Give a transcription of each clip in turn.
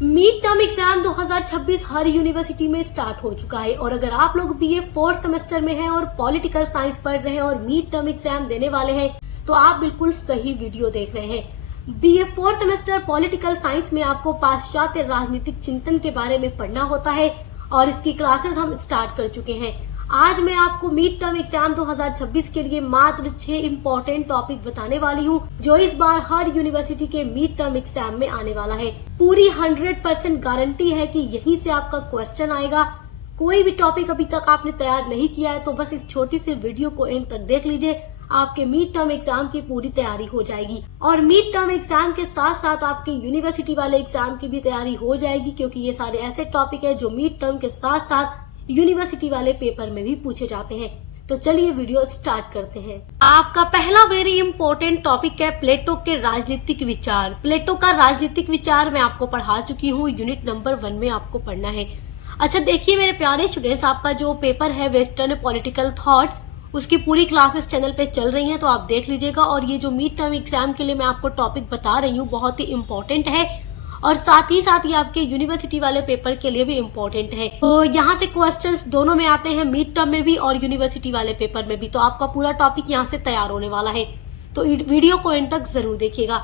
Mid term exam 2026 हर university में start हो चुका है और अगर आप लोग बीए 4th सेमेस्टर में हैं और पॉलिटिकल साइंस पढ़ रहे हैं और मिड टर्म एग्जाम देने वाले हैं तो आप बिल्कुल सही वीडियो देख रहे हैं। BA 4th semester political science में आपको पाश्चात्य राजनीतिक चिंतन के बारे में पढ़ना होता है और इसकी क्लासेस हम स्टार्ट कर चुके हैं। आज मैं आपको मिड टर्म एग्जाम 2026 के लिए मात्र 6 इम्पोर्टेंट टॉपिक बताने वाली हूँ जो इस बार हर यूनिवर्सिटी के मिड टर्म एग्जाम में आने वाला है। पूरी 100% गारंटी है कि यहीं से आपका क्वेश्चन आएगा। कोई भी टॉपिक अभी तक आपने तैयार नहीं किया है तो बस इस छोटी सी वीडियो को एंड तक देख लीजिए, आपके मिड टर्म एग्जाम की पूरी तैयारी हो जाएगी। और मिड टर्म एग्जाम के साथ साथ आपके यूनिवर्सिटी वाले एग्जाम की भी तैयारी हो जाएगी क्योंकि ये सारे ऐसे टॉपिक है जो मिड टर्म के साथ साथ यूनिवर्सिटी वाले पेपर में भी पूछे जाते हैं। तो चलिए वीडियो स्टार्ट करते हैं। आपका पहला वेरी इंपॉर्टेंट टॉपिक है प्लेटो के राजनीतिक विचार। प्लेटो का राजनीतिक विचार मैं आपको पढ़ा चुकी हूँ, यूनिट नंबर 1 में आपको पढ़ना है। अच्छा देखिए मेरे प्यारे स्टूडेंट्स, आपका जो पेपर है वेस्टर्न पॉलिटिकल थॉट, उसकी पूरी क्लासेस चैनल पे चल रही हैं तो आप देख लीजिएगा। और ये जो मिड टर्म एग्जाम के लिए मैं आपको टॉपिक बता रही हूँ बहुत ही इम्पोर्टेंट है और साथ ही ये आपके यूनिवर्सिटी वाले पेपर के लिए भी इम्पोर्टेंट है। तो यहाँ से क्वेश्चंस दोनों में आते हैं, मिड टर्म में भी और यूनिवर्सिटी वाले पेपर में भी। तो आपका पूरा टॉपिक यहाँ से तैयार होने वाला है, तो वीडियो को एंड तक जरूर देखिएगा।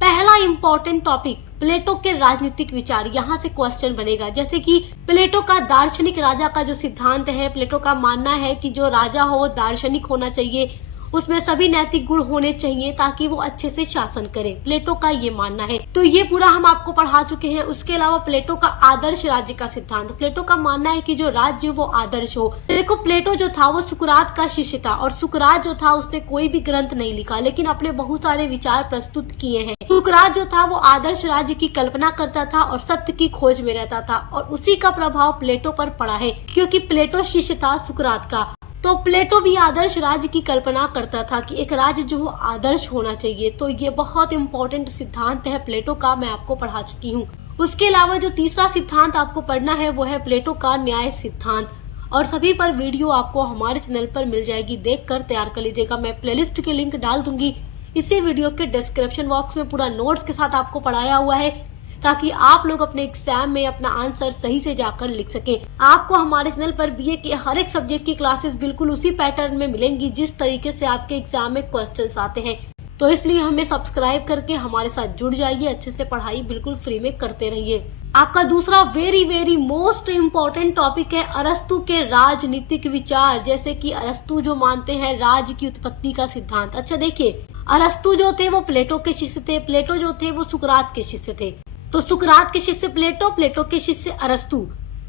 पहला इम्पोर्टेंट टॉपिक प्लेटो के राजनीतिक विचार, यहाँ से क्वेश्चन बनेगा। जैसे कि प्लेटो का दार्शनिक राजा का जो सिद्धांत है, प्लेटो का मानना है कि जो राजा हो वो दार्शनिक होना चाहिए, उसमें सभी नैतिक गुण होने चाहिए ताकि वो अच्छे से शासन करे। प्लेटो का ये मानना है, तो ये पूरा हम आपको पढ़ा चुके हैं। उसके अलावा प्लेटो का आदर्श राज्य का सिद्धांत, प्लेटो का मानना है कि जो राज्य वो आदर्श हो। देखो प्लेटो जो था वो सुकरात का शिष्य था और सुकरात जो था उसने कोई भी ग्रंथ नहीं लिखा लेकिन अपने बहुत सारे विचार प्रस्तुत किए हैं। सुकरात जो था वो आदर्श राज्य की कल्पना करता था और सत्य की खोज में रहता था और उसी का प्रभाव प्लेटो पर पड़ा है क्योंकि प्लेटो शिष्य था सुकरात का। तो प्लेटो भी आदर्श राज्य की कल्पना करता था कि एक राज्य जो आदर्श होना चाहिए। तो ये बहुत इंपॉर्टेंट सिद्धांत है प्लेटो का, मैं आपको पढ़ा चुकी हूँ। उसके अलावा जो तीसरा सिद्धांत आपको पढ़ना है वो है प्लेटो का न्याय सिद्धांत और सभी पर वीडियो आपको हमारे चैनल पर मिल जाएगी, देख कर तैयार कर लीजिएगा। मैं प्लेलिस्ट के लिंक डाल दूंगी इसी वीडियो के डिस्क्रिप्शन बॉक्स में, पूरा नोट्स के साथ आपको पढ़ाया हुआ है ताकि आप लोग अपने एग्जाम में अपना आंसर सही से जाकर लिख सकें। आपको हमारे चैनल पर बीए के हर एक सब्जेक्ट की क्लासेस बिल्कुल उसी पैटर्न में मिलेंगी जिस तरीके से आपके एग्जाम में क्वेश्चंस आते हैं। तो इसलिए हमें सब्सक्राइब करके हमारे साथ जुड़ जाइए, अच्छे से पढ़ाई बिल्कुल फ्री में करते रहिए। आपका दूसरा वेरी मोस्ट इम्पोर्टेंट टॉपिक है अरस्तु के राजनीतिक विचार। जैसे कि अरस्तु जो मानते हैं राज्य की उत्पत्ति का सिद्धांत। अच्छा देखिए, अरस्तु जो थे वो प्लेटो के शिष्य थे, प्लेटो जो थे वो सुकरात के शिष्य थे। तो सुकरात के शिष्य प्लेटो, प्लेटो के शिष्य अरस्तु।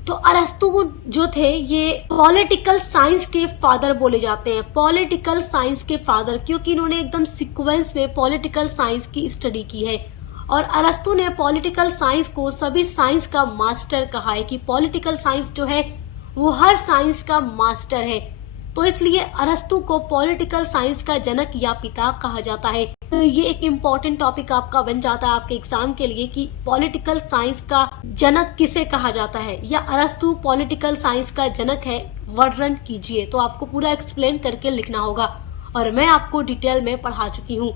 तो अरस्तु जो थे ये पॉलिटिकल साइंस के फादर बोले जाते हैं, पॉलिटिकल साइंस के फादर, क्योंकि इन्होंने एकदम सीक्वेंस में पॉलिटिकल साइंस की स्टडी की है। और अरस्तु ने पॉलिटिकल साइंस को सभी साइंस का मास्टर कहा है कि पॉलिटिकल साइंस जो है वो हर साइंस का मास्टर है। तो इसलिए अरस्तु को पॉलिटिकल साइंस का जनक या पिता कहा जाता है। तो ये एक इम्पॉर्टेंट टॉपिक आपका बन जाता है आपके एग्जाम के लिए कि पॉलिटिकल साइंस का जनक किसे कहा जाता है या अरस्तु पॉलिटिकल साइंस का जनक है, वर्णन कीजिए। तो आपको पूरा एक्सप्लेन करके लिखना होगा और मैं आपको डिटेल में पढ़ा चुकी हूँ।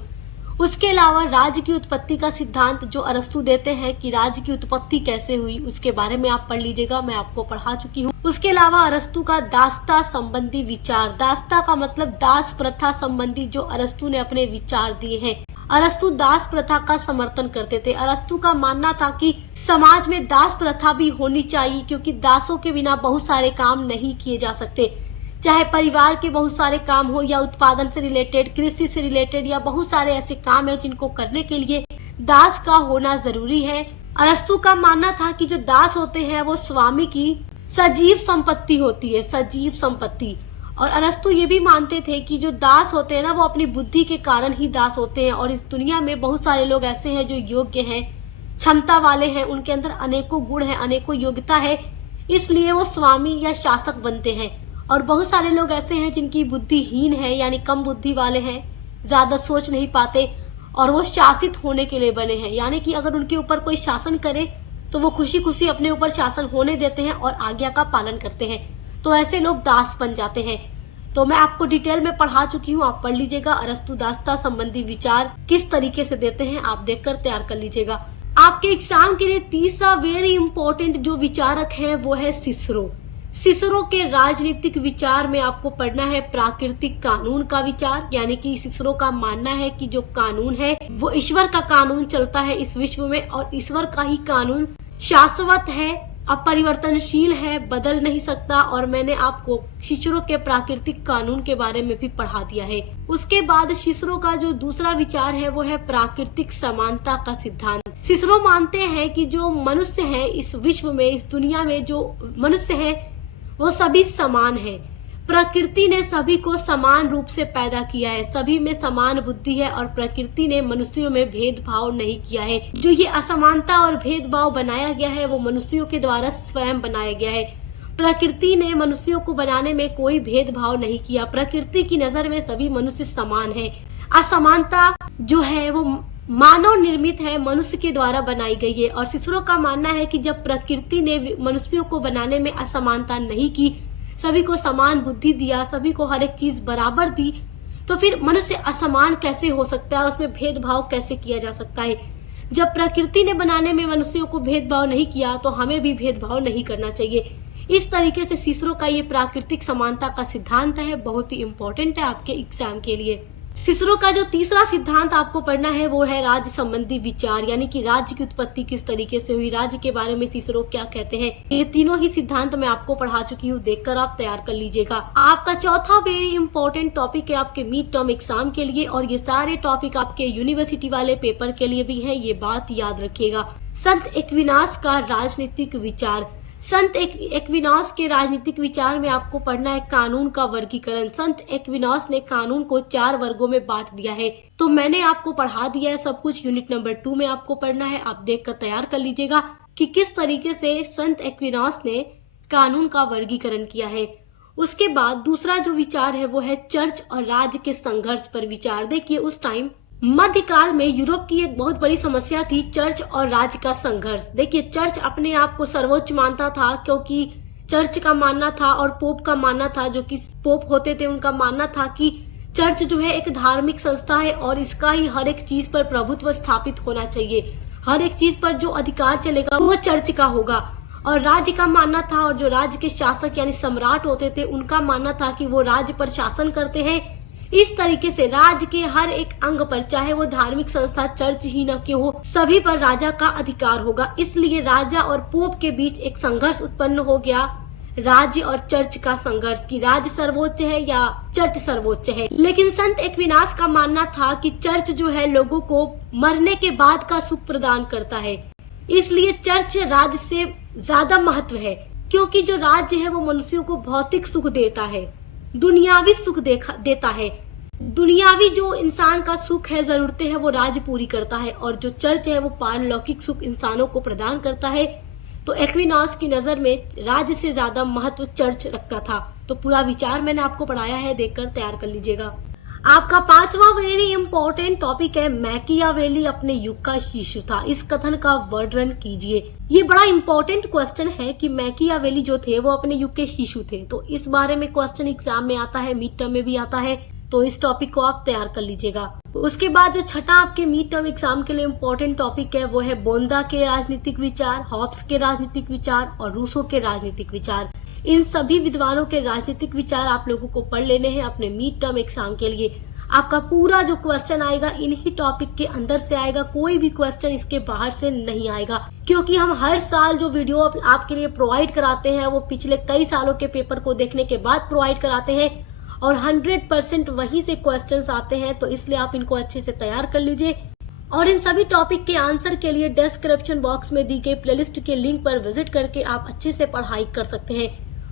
उसके अलावा राज्य की उत्पत्ति का सिद्धांत जो अरस्तु देते हैं कि राज्य की उत्पत्ति कैसे हुई, उसके बारे में आप पढ़ लीजिएगा, मैं आपको पढ़ा चुकी हूँ। उसके अलावा अरस्तु का दास्ता संबंधी विचार, दास्ता का मतलब दास प्रथा संबंधी जो अरस्तु ने अपने विचार दिए हैं। अरस्तु दास प्रथा का समर्थन करते थे। अरस्तु का मानना था कि समाज में दास प्रथा भी होनी चाहिए क्योंकि दासों के बिना बहुत सारे काम नहीं किए जा सकते, चाहे परिवार के बहुत सारे काम हो या उत्पादन से रिलेटेड, कृषि से रिलेटेड या बहुत सारे ऐसे काम है जिनको करने के लिए दास का होना जरूरी है। अरस्तु का मानना था कि जो दास होते हैं वो स्वामी की सजीव संपत्ति होती है, सजीव संपत्ति। और अरस्तु ये भी मानते थे कि जो दास होते हैं ना वो अपनी बुद्धि के कारण ही दास होते हैं और इस दुनिया में बहुत सारे लोग ऐसे हैं जो योग्य हैं, क्षमता वाले हैं, उनके अंदर अनेकों गुण हैं, अनेकों योग्यता है, इसलिए वो स्वामी या शासक बनते हैं। और बहुत सारे लोग ऐसे हैं जिनकी बुद्धिहीन है, यानी कम बुद्धि वाले हैं, ज्यादा सोच नहीं पाते और वो शासित होने के लिए बने हैं, यानी कि अगर उनके ऊपर कोई शासन करे तो वो खुशी खुशी अपने ऊपर शासन होने देते हैं और आज्ञा का पालन करते हैं। तो ऐसे लोग दास बन जाते हैं। तो मैं आपको डिटेल में पढ़ा चुकी हूँ, आप पढ़ लीजिएगा। अरस्तु दास्ता संबंधी विचार किस तरीके से देते हैं आप देखकर तैयार कर लीजिएगा। आपके एग्जाम के लिए तीसरा वेरी इंपॉर्टेंट जो विचारक है वो है सिसरो। सिसरो के राजनीतिक विचार में आपको पढ़ना है प्राकृतिक कानून का विचार, यानी कि सिसरो का मानना है कि जो कानून है वो ईश्वर का कानून चलता है इस विश्व में, और ईश्वर का ही कानून शाश्वत है, अपरिवर्तनशील है, बदल नहीं सकता। और मैंने आपको सिसरो के प्राकृतिक कानून के बारे में भी पढ़ा दिया है। उसके बाद सिसरो का जो दूसरा विचार है वो है प्राकृतिक समानता का सिद्धांत। सिसरो मानते हैं कि जो मनुष्य है इस विश्व में, इस दुनिया में जो मनुष्य है वो सभी समान है। प्रकृति ने सभी को समान रूप से पैदा किया है, सभी में समान बुद्धि है, और प्रकृति ने मनुष्यों में भेदभाव नहीं किया है। जो ये असमानता और भेदभाव बनाया गया है वो मनुष्यों के द्वारा स्वयं बनाया गया है। प्रकृति ने मनुष्यों को बनाने में कोई भेदभाव नहीं किया। प्रकृति की नजर में सभी मनुष्य समान है। असमानता जो है वो मानव निर्मित है, मनुष्य के द्वारा बनाई गई है। और सिसरो का मानना है कि जब प्रकृति ने मनुष्यों को बनाने में असमानता नहीं की, सभी को समान बुद्धि दिया, सभी को हर एक चीज बराबर दी, तो फिर मनुष्य असमान कैसे हो सकता है, उसमें भेदभाव कैसे किया जा सकता है। जब प्रकृति ने बनाने में मनुष्यों को भेदभाव नहीं किया तो हमें भी भेदभाव नहीं करना चाहिए। इस तरीके से सिसरो का ये प्राकृतिक समानता का सिद्धांत है, बहुत ही इंपॉर्टेंट है आपके एग्जाम के लिए। सिसरो का जो तीसरा सिद्धांत आपको पढ़ना है वो है राज्य संबंधी विचार, यानी कि राज्य की उत्पत्ति किस तरीके से हुई, राज्य के बारे में सिसरो क्या कहते हैं। ये तीनों ही सिद्धांत मैं आपको पढ़ा चुकी हूँ, देखकर आप तैयार कर लीजिएगा। आपका चौथा वेरी इंपॉर्टेंट टॉपिक है आपके मिड टर्म एग्जाम के लिए, और ये सारे टॉपिक आपके यूनिवर्सिटी वाले पेपर के लिए भी है, ये बात याद रखिएगा। संत एक्विनास का राजनीतिक विचार। संत एक्विनास के राजनीतिक विचार में आपको पढ़ना है कानून का वर्गीकरण। संत एक्विनास ने कानून को 4 वर्गों में बांट दिया है, तो मैंने आपको पढ़ा दिया है सब कुछ। यूनिट नंबर 2 में आपको पढ़ना है, आप देखकर तैयार कर लीजिएगा कि किस तरीके से संत एक्विनास ने कानून का वर्गीकरण किया है। उसके बाद दूसरा जो विचार है वो है चर्च और राज्य के संघर्ष पर विचार। देखिए उस टाइम मध्यकाल में यूरोप की एक बहुत बड़ी समस्या थी चर्च और राज्य का संघर्ष। देखिए चर्च अपने आप को सर्वोच्च मानता था, क्योंकि चर्च का मानना था और पोप का मानना था, जो कि पोप होते थे उनका मानना था कि चर्च जो है एक धार्मिक संस्था है और इसका ही हर एक चीज पर प्रभुत्व स्थापित होना चाहिए, हर एक चीज पर जो अधिकार चलेगा वो चर्च का होगा। और राज्य का मानना था, और जो राज्य के शासक यानी सम्राट होते थे उनका मानना था कि वो राज्य पर शासन करते हैं। इस तरीके से राज्य के हर एक अंग पर, चाहे वो धार्मिक संस्था चर्च ही न क्यों हो, सभी पर राजा का अधिकार होगा। इसलिए राजा और पोप के बीच एक संघर्ष उत्पन्न हो गया, राज्य और चर्च का संघर्ष, कि राज्य सर्वोच्च है या चर्च सर्वोच्च है। लेकिन संत एक्विनास का मानना था कि चर्च जो है लोगों को मरने के बाद का सुख प्रदान करता है, इसलिए चर्च राज्य से ज्यादा महत्व है, क्योंकि जो राज्य है वो मनुष्यों को भौतिक सुख देता है, दुनियावी सुख देता है। दुनियावी जो इंसान का सुख है, जरूरतें हैं, वो राज्य पूरी करता है, और जो चर्च है वो पारलौकिक सुख इंसानों को प्रदान करता है। तो एक्विनास की नजर में राज्य से ज्यादा महत्व चर्च रखता था। तो पूरा विचार मैंने आपको पढ़ाया है, देखकर तैयार कर लीजिएगा। आपका 5वां वेरी इंपॉर्टेंट टॉपिक है मैकियावेली अपने युग का शिशु था। इस कथन का वर्णन कीजिए। ये बड़ा इंपॉर्टेंट क्वेश्चन है कि मैकियावेली जो थे वो अपने युग के शिशु थे, तो इस बारे में क्वेश्चन एग्जाम में आता है, मिड टर्म में भी आता है, तो इस टॉपिक को आप तैयार कर लीजिएगा। उसके बाद जो छठा आपके मिड टर्म एग्जाम के लिए इंपॉर्टेंट टॉपिक है वो है बोंदा के राजनीतिक विचार, हॉब्स के राजनीतिक विचार और रूसो के राजनीतिक विचार। इन सभी विद्वानों के राजनीतिक विचार आप लोगों को पढ़ लेने हैं अपने मिड टर्म एग्जाम के लिए। आपका पूरा जो क्वेश्चन आएगा इन्हीं टॉपिक के अंदर से आएगा, कोई भी क्वेश्चन इसके बाहर से नहीं आएगा, क्योंकि हम हर साल जो वीडियो आपके लिए प्रोवाइड कराते हैं वो पिछले कई सालों के पेपर को देखने के बाद प्रोवाइड कराते हैं, और 100% वहीं से क्वेश्चंस आते हैं, तो इसलिए आप इनको अच्छे से तैयार कर लीजिए। और इन सभी टॉपिक के आंसर के लिए डिस्क्रिप्शन बॉक्स में दी गई प्लेलिस्ट के लिंक पर विजिट करके आप अच्छे से पढ़ाई कर सकते हैं।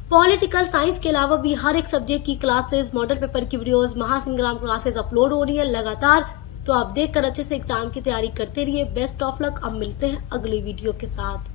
पॉलिटिकल साइंस के अलावा भी हर एक सब्जेक्ट की क्लासेस, मॉडल पेपर की वीडियोस, महासंग्राम क्लासेस अपलोड हो रही है लगातार, तो आप देखकर अच्छे से एग्जाम की तैयारी करते रहिए। Best of luck. अब मिलते हैं अगली वीडियो के साथ।